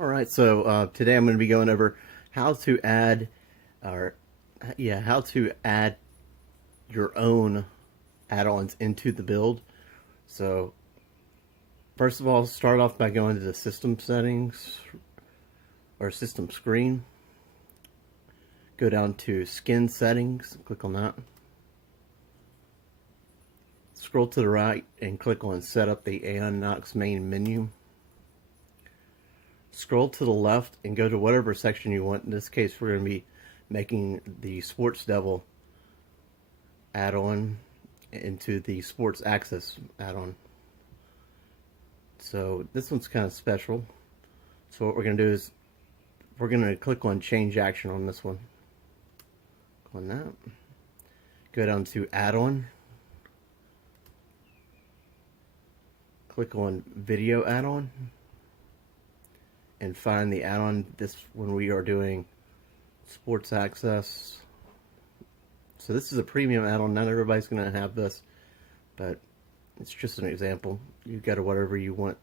Alright, so today I'm going to be going over how to add, how to add your own add-ons into the build. So, first of all, start off by going to the system settings, or system screen. Go down to skin settings, click on that. Scroll to the right and click on set up the addons main menu. Scroll to the left and go to whatever section you want. In this case, we're going to be making the Sports Devil add-on into the Sports Access add-on. So this one's kind of special. So what we're going to do is we're going to click on Change Action on this one. Click on that. Go down to Add-on. Click on Video Add-on. And find the add-on this when we are doing Sports Access. So this is a premium add-on. Not everybody's going to have this, but it's just an example. You go to whatever you want.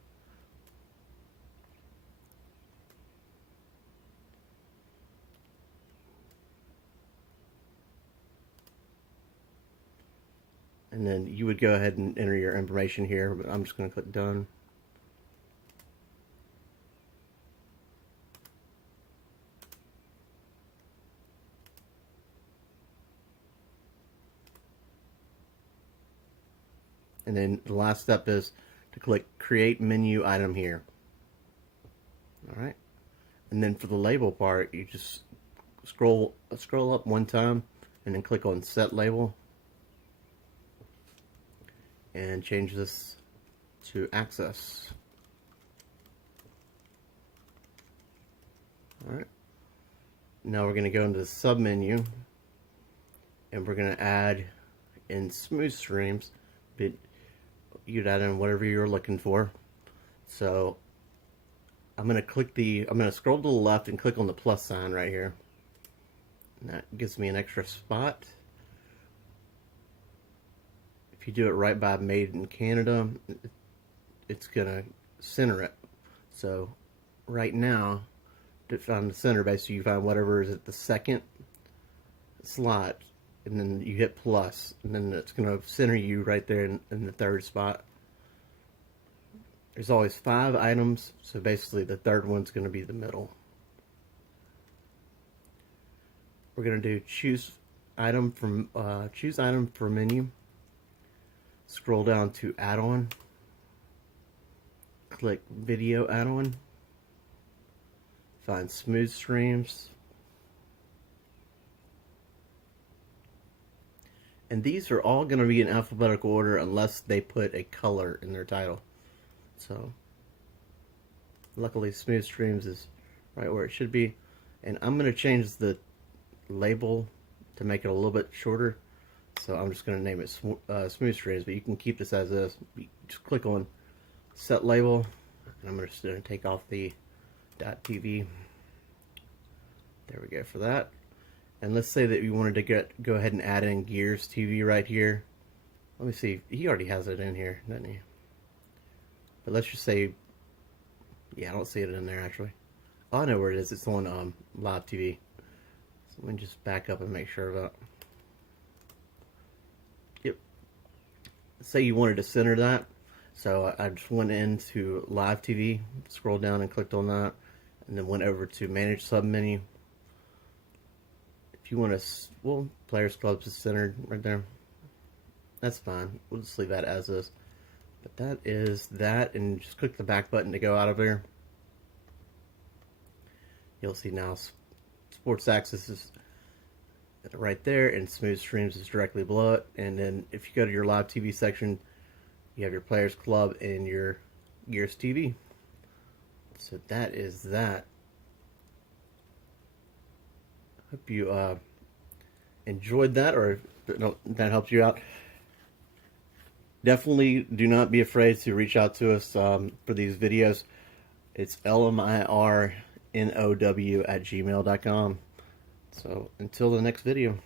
And then you would go ahead and enter your information here, but I'm just going to click Done. And then the last step is to click Create Menu Item here. Alright. And then for the label part, you just scroll up one time and then click on Set Label. And change this to Access. Alright. Now we're going to go into the sub menu and we're going to add in smooth streams. But you'd add in whatever you're looking for. So I'm going to scroll to the left and click on the plus sign right here. And that gives me an extra spot. If you do it right by Made in Canada, it's going to center it. So right now, to find the center, basically you find whatever is at the second slot, and then you hit plus, and then it's going to center you right there in the third spot. There's always 5 items, so basically the third one's going to be the middle. We're going to do choose item from menu. Scroll down to add-on. Click video add-on. Find smooth streams. And these are all going to be in alphabetical order unless they put a color in their title. So, luckily Smooth Streams is right where it should be. And I'm going to change the label to make it a little bit shorter. So I'm just going to name it Smooth Streams, but you can keep this as is. Just click on Set Label. And I'm just going to take off the .tv. There we go for that. And let's say that you wanted to go ahead and add in Gears TV right here. Let me see. He already has it in here, doesn't he? But let's just say, yeah, I don't see it in there actually. Oh, I know where it is. It's on live TV. So let me just back up and make sure of that. Yep. Say you wanted to center that. So I just went into live TV, scrolled down and clicked on that, and then went over to Manage Sub Menu. If you want to, well, Players Clubs is centered right there. That's fine. We'll just leave that as is. But that is that, and just click the back button to go out of there. You'll see now Sports Access is right there, and Smooth Streams is directly below it. And then if you go to your live TV section, you have your Players Club and your Gears TV. So that is that. Hope you enjoyed that, or that helped you out. Definitely do not be afraid to reach out to us for these videos. It's LMIRNOW@gmail.com. So until the next video.